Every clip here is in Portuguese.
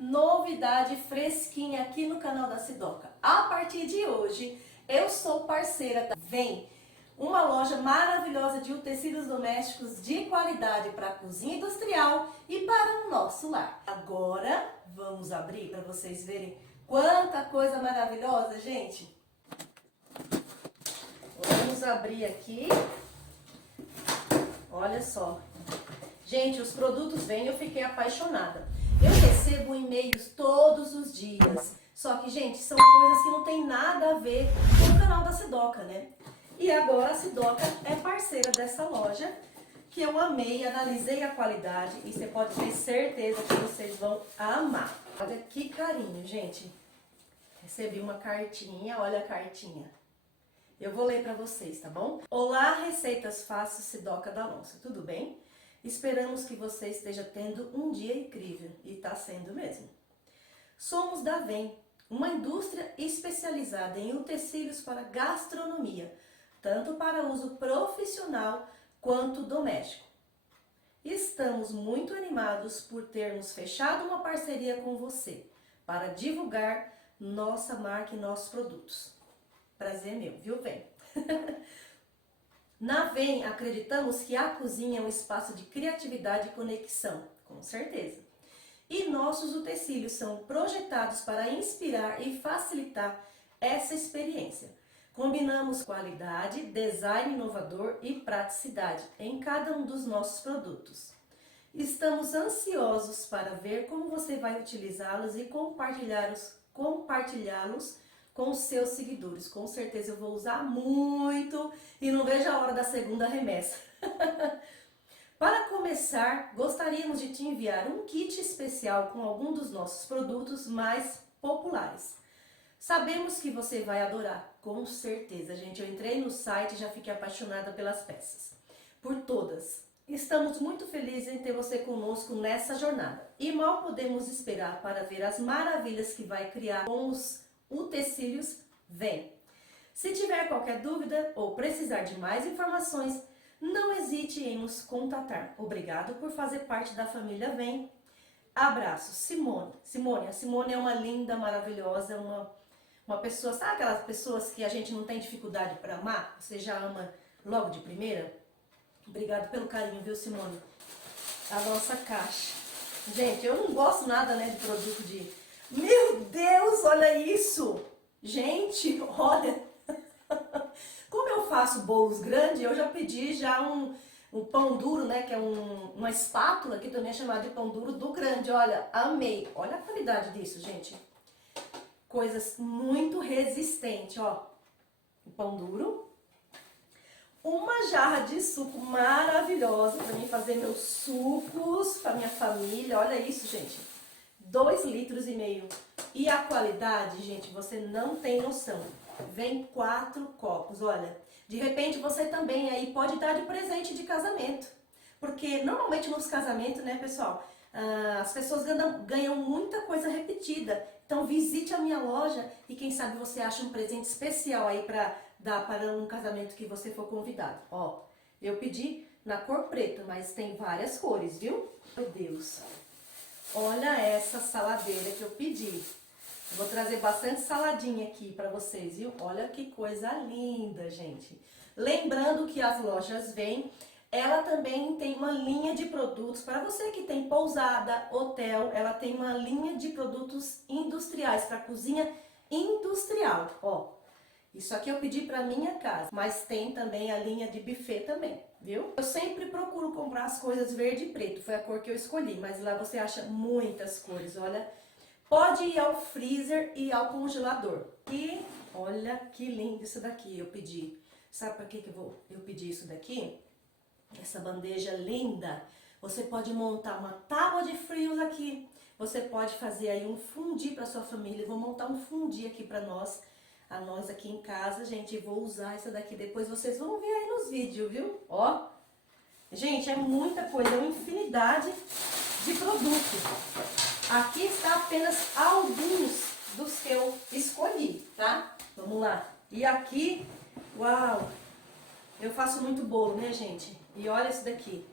Novidade fresquinha aqui no canal da Sidoca. A partir de hoje, eu sou parceira da Vem, uma loja maravilhosa de utensílios domésticos de qualidade para cozinha industrial e para o nosso lar. Agora, vamos abrir para vocês verem quanta coisa maravilhosa, gente. Vamos abrir aqui. Olha só. Gente, os produtos Vem, eu fiquei apaixonada. Eu recebo e-mails todos os dias. Só que, gente, são coisas que não tem nada a ver com o canal da Sidoca, né? E agora a Sidoca é parceira dessa loja, que eu amei, analisei a qualidade e você pode ter certeza que vocês vão amar. Olha que carinho, gente. Recebi uma cartinha, olha a cartinha. Eu vou ler para vocês, tá bom? Olá, Receitas Fáceis Sidoca da Alonso, tudo bem? Esperamos que você esteja tendo um dia incrível, e está sendo mesmo. Somos da Vem, uma indústria especializada em utensílios para gastronomia, tanto para uso profissional quanto doméstico. Estamos muito animados por termos fechado uma parceria com você para divulgar nossa marca e nossos produtos. Prazer meu, viu, Vem? Na Vem, acreditamos que a cozinha é um espaço de criatividade e conexão, com certeza. E nossos utensílios são projetados para inspirar e facilitar essa experiência. Combinamos qualidade, design inovador e praticidade em cada um dos nossos produtos. Estamos ansiosos para ver como você vai utilizá-los e compartilhá-los com os seus seguidores. Com certeza eu vou usar muito e não vejo a hora da segunda remessa. Para começar, gostaríamos de te enviar um kit especial com algum dos nossos produtos mais populares. Sabemos que você vai adorar, com certeza, gente. Eu entrei no site e já fiquei apaixonada pelas peças. Por todas. Estamos muito felizes em ter você conosco nessa jornada. E mal podemos esperar para ver as maravilhas que vai criar com os utensílios Vem. Se tiver qualquer dúvida ou precisar de mais informações, não hesite em nos contatar. Obrigado por fazer parte da família Vem. Abraço, Simone. A Simone é uma linda, maravilhosa, uma pessoa, sabe aquelas pessoas que a gente não tem dificuldade para amar? Você já ama logo de primeira? Obrigado pelo carinho, viu, Simone? A nossa caixa. Gente, eu não gosto nada, né, de produto de... Meu Deus, olha isso! Gente, olha! Como eu faço bolos grandes, eu já pedi já um pão duro, né? Que é uma espátula, que também é chamada de pão duro do grande. Olha, amei! Olha a qualidade disso, gente. Coisas muito resistentes, ó. O pão duro. Uma jarra de suco maravilhosa para mim fazer meus sucos para minha família. Olha isso, gente. 2,5 litros. E a qualidade, gente, você não tem noção. Vem 4 copos, olha. De repente você também aí pode dar de presente de casamento. Porque normalmente nos casamentos, né, pessoal, as pessoas ganham muita coisa repetida. Então visite a minha loja e quem sabe você acha um presente especial aí para dar para um casamento que você for convidado. Ó, eu pedi na cor preta, mas tem várias cores, viu? Meu Deus. Olha essa saladeira que eu pedi. Vou trazer bastante saladinha aqui para vocês, viu? Olha que coisa linda, gente. Lembrando que as lojas Vem, ela também tem uma linha de produtos. Para você que tem pousada, hotel, ela tem uma linha de produtos industriais, para cozinha industrial. Ó, isso aqui eu pedi para minha casa, mas tem também a linha de buffet também, viu? Eu sempre procuro comprar as coisas verde e preto, foi a cor que eu escolhi, mas lá você acha muitas cores, olha. Pode ir ao freezer e ao congelador. E olha que lindo isso daqui, eu pedi. Sabe para que eu pedi isso daqui? Essa bandeja linda. Você pode montar uma tábua de frios aqui. Você pode fazer aí um fundi para sua família. Eu vou montar um fundi aqui para nós. A nós aqui em casa, gente, vou usar essa daqui. Depois vocês vão ver aí nos vídeos, viu? Ó. Gente, é muita coisa, é uma infinidade de produtos. Aqui está apenas alguns dos que eu escolhi, tá? Vamos lá. E aqui, uau! Eu faço muito bolo, né, gente? E olha isso daqui.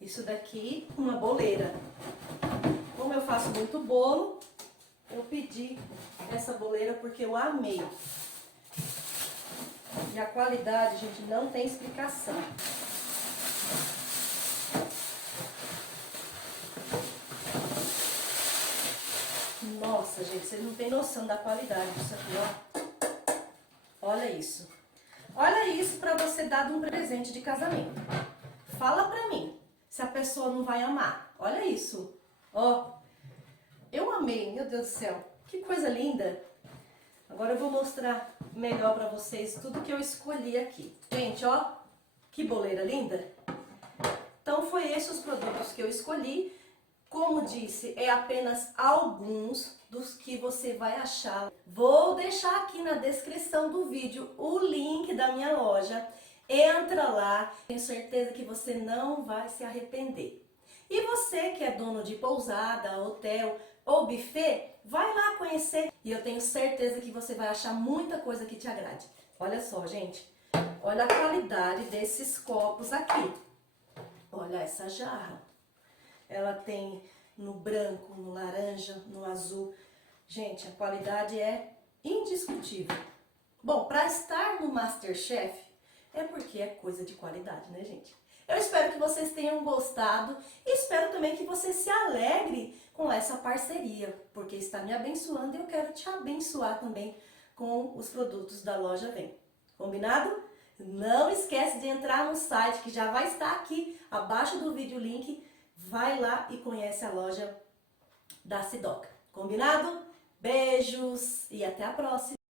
Isso daqui, uma boleira. Como eu faço muito bolo, eu pedi essa boleira porque eu amei. E a qualidade, gente, não tem explicação. Nossa, gente, vocês não têm noção da qualidade disso aqui, ó. Olha isso. Olha isso pra você dar de um presente de casamento. Fala pra mim se a pessoa não vai amar. Olha isso. Ó, eu amei, meu Deus do céu. Que coisa linda. Agora eu vou mostrar melhor pra vocês tudo que eu escolhi aqui. Gente, ó, que boleira linda. Então foi esses os produtos que eu escolhi. Como disse, é apenas alguns dos que você vai achar. Vou deixar aqui na descrição do vídeo o link da minha loja. Entra lá, tenho certeza que você não vai se arrepender. E você que é dono de pousada, hotel ou buffet, vai lá conhecer e eu tenho certeza que você vai achar muita coisa que te agrade. Olha só, gente, olha a qualidade desses copos aqui. Olha essa jarra. Ela tem no branco, no laranja, no azul. Gente, a qualidade é indiscutível. Bom, para estar no MasterChef é porque é coisa de qualidade, né, gente? Eu espero que vocês tenham gostado e espero também que você se alegre com essa parceria, porque está me abençoando e eu quero te abençoar também com os produtos da loja Vem. Combinado? Não esquece de entrar no site que já vai estar aqui abaixo do vídeo o link. Vai lá e conhece a loja da Sidoca. Combinado? Beijos e até a próxima!